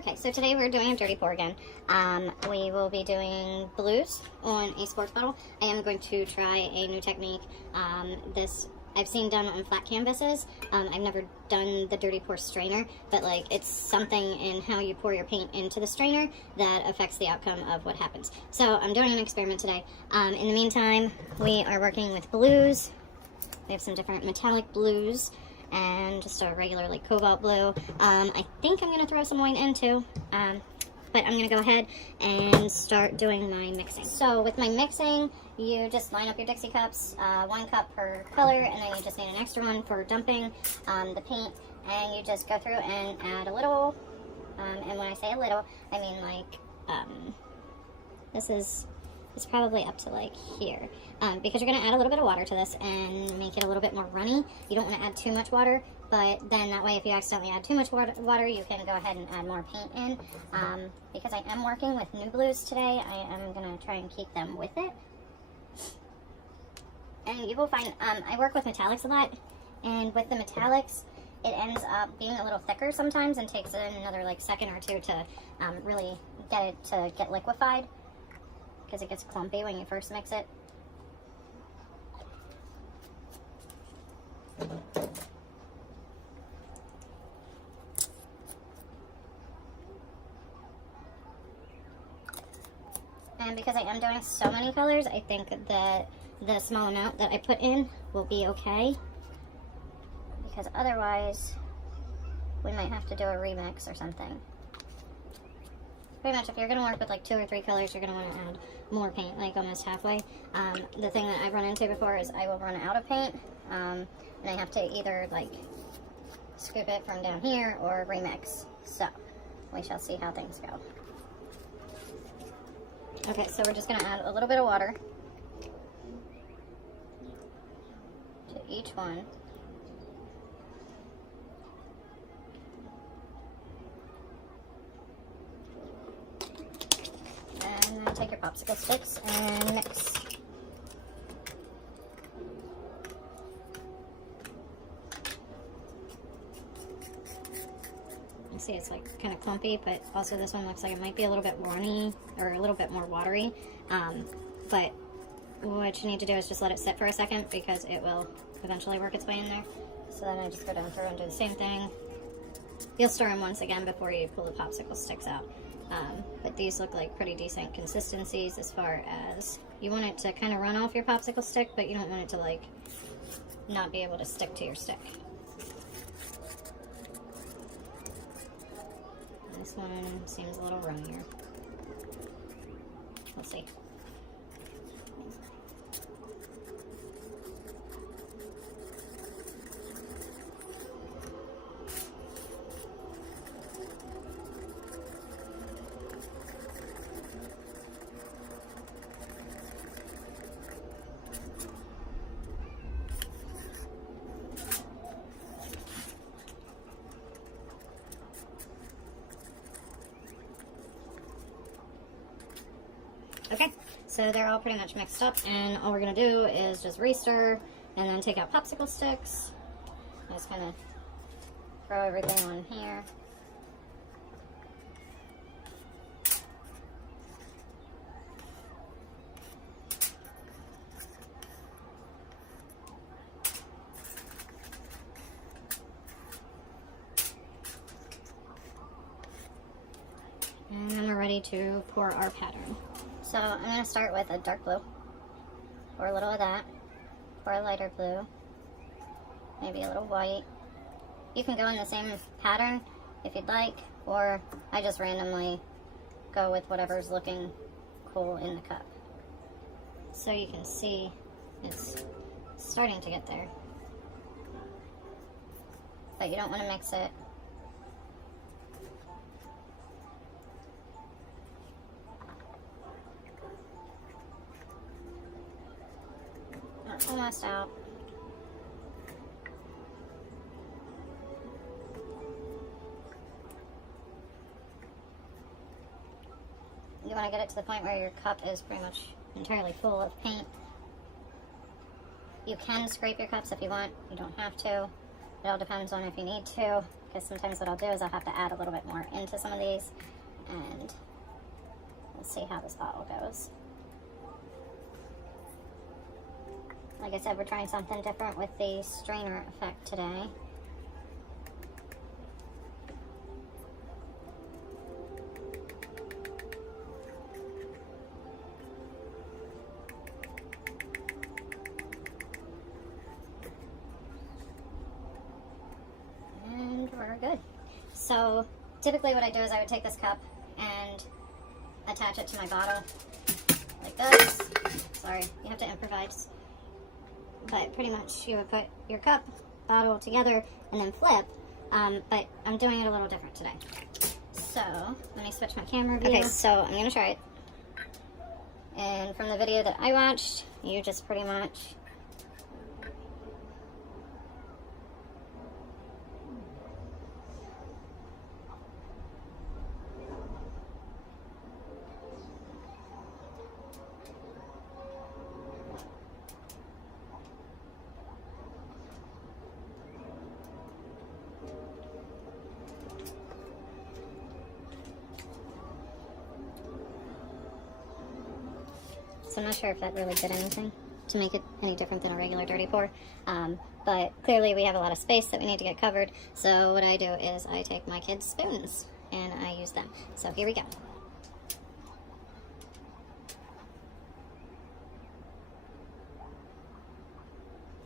Okay, so today we're doing a dirty pour again. We will be doing blues on a sports bottle. I am going to try a new technique. This I've seen done on flat canvases. I've never done the dirty pour strainer, but like it's something in how you pour your paint into the strainer that affects the outcome of what happens. So I'm doing an experiment today. In the meantime, we are working with blues. We have some different metallic blues and just a regular like cobalt blue. I think I'm going to throw some white in too, but I'm going to go ahead and start doing my mixing. So with my mixing, you just line up your Dixie cups, 1 cup per color, and then you just need an extra one for dumping the paint, and you just go through and add a little, and when I say a little, I mean like, this is it's probably up to like here, because you're going to add a little bit of water to this and make it a little bit more runny. You don't want to add too much water, but then that way if you accidentally add too much water, you can go ahead and add more paint in. Because I am working with new blues today, I am going to try and keep them with it. And you will find, I work with metallics a lot, and with the metallics, it ends up being a little thicker sometimes and takes another like second or two to really get it to get liquefied, because it gets clumpy when you first mix it. And because I am doing so many colors, I think that the small amount that I put in will be okay, because otherwise we might have to do a remix or something. Pretty much if you're going to work with like 2 or 3 colors, you're going to want to add more paint, like almost halfway. The thing that I've run into before is I will run out of paint, and I have to either like scoop it from down here or remix. So we shall see how things go. Okay, so we're just going to add a little bit of water to each one. And then take your popsicle sticks and mix. You see it's like kind of clumpy, but also this one looks like it might be a little bit runny or a little bit more watery. But what you need to do is just let it sit for a second, because it will eventually work its way in there. So then I just go down through and do the same thing. You'll stir them once again before you pull the popsicle sticks out. But these look like pretty decent consistencies as far as you want it to kind of run off your popsicle stick, but you don't want it to like not be able to stick to your stick. This one seems a little runnier. We'll see. Okay, so they're all pretty much mixed up, and all we're going to do is just re-stir and then take out popsicle sticks. I'm just going to throw everything on here. And then we're ready to pour our pattern. So I'm going to start with a dark blue, pour a little of that, pour a lighter blue, maybe a little white. You can go in the same pattern if you'd like, or I just randomly go with whatever's looking cool in the cup. So you can see it's starting to get there, but you don't want to mix it. Almost out. You want to get it to the point where your cup is pretty much entirely full of paint. You can scrape your cups if you want. You don't have to. It all depends on if you need to. because sometimes what I'll do is I'll have to add a little bit more into some of these, and we'll see how this bottle goes. Like I said, we're trying something different with the strainer effect today. And we're good. So typically what I do is I would take this cup and attach it to my bottle like this. Sorry, you have to improvise. But pretty much you would put your cup, bottle together, and then flip. But I'm doing it a little different today. So, let me switch my camera view. Okay, so I'm going to try it. And from the video that I watched, you just pretty much... So I'm not sure if that really did anything to make it any different than a regular dirty pour. But clearly we have a lot of space that we need to get covered. So what I do is I take my kids' spoons and I use them. So here we go.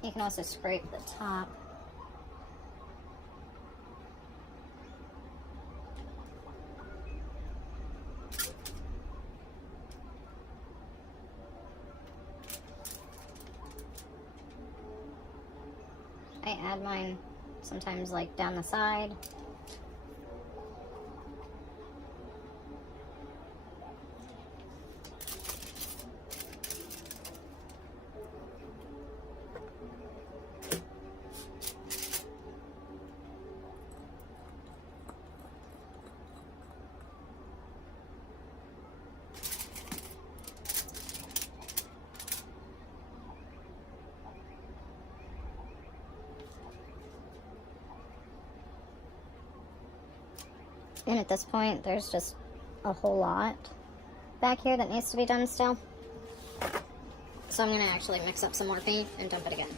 You can also scrape the top. I add mine sometimes like down the side. And at this point, there's just a whole lot back here that needs to be done still. So I'm going to actually mix up some more paint and dump it again.